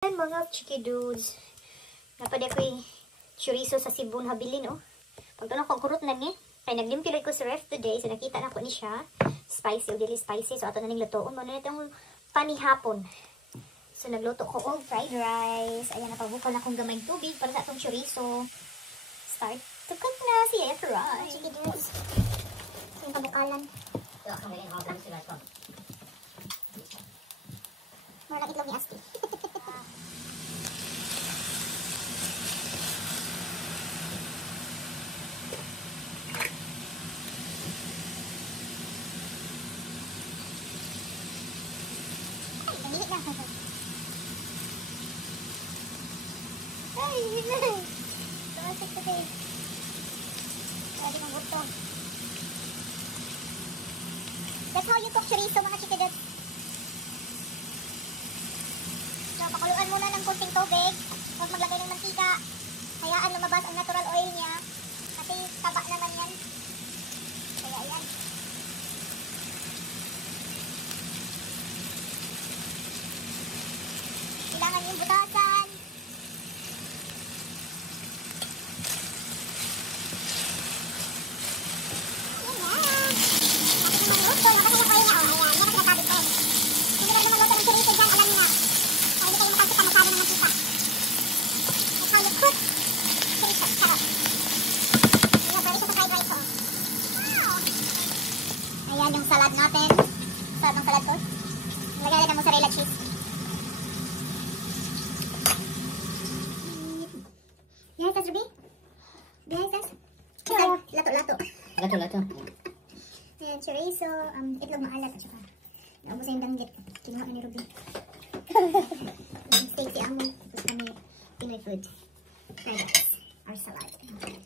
Ayan mga chiki dudes. Napad ako'y chorizo sa Cebu habili, no? Pagtanong kong kurot na ni. Kaya naglimpilay ko sa ref today. So nakita na ko ni siya. Spicy o dili spicy. So ato na ning lutoon. Muna na itong panihapon. So nagluto ko og fried rice. Ayan, napabukal na akong gamay tubig para sa atong chorizo. Start to cook na siya fry. Chiki dudes. Yung pabukalan. Mura lang itlog ni Asti. Ay, hinay. Tumasik ko din. Lagi mong buto. That's how you cook chorizo, mga chiki dudes. So, pakuluan muna ng konting tubig. Huwag maglagay ng mantika. Hayaan lumabas ang natural oil niya. Kasi taba naman yan. Kaya yan. Kailangan yung butasan. Ayan yung salad natin. Sarap ng salad ko. Lagyan natin ng mozzarella cheese. Yes, that's Ruby. Yes, that's. Lato-lato. Lato-lato. Ayan, chorizo. Itlog maalat at saka. Naubos na yung danggit. Kinuha ni Ruby. Steak si Amo. Tapos kami Pinoy food. Fried rice. Our salad.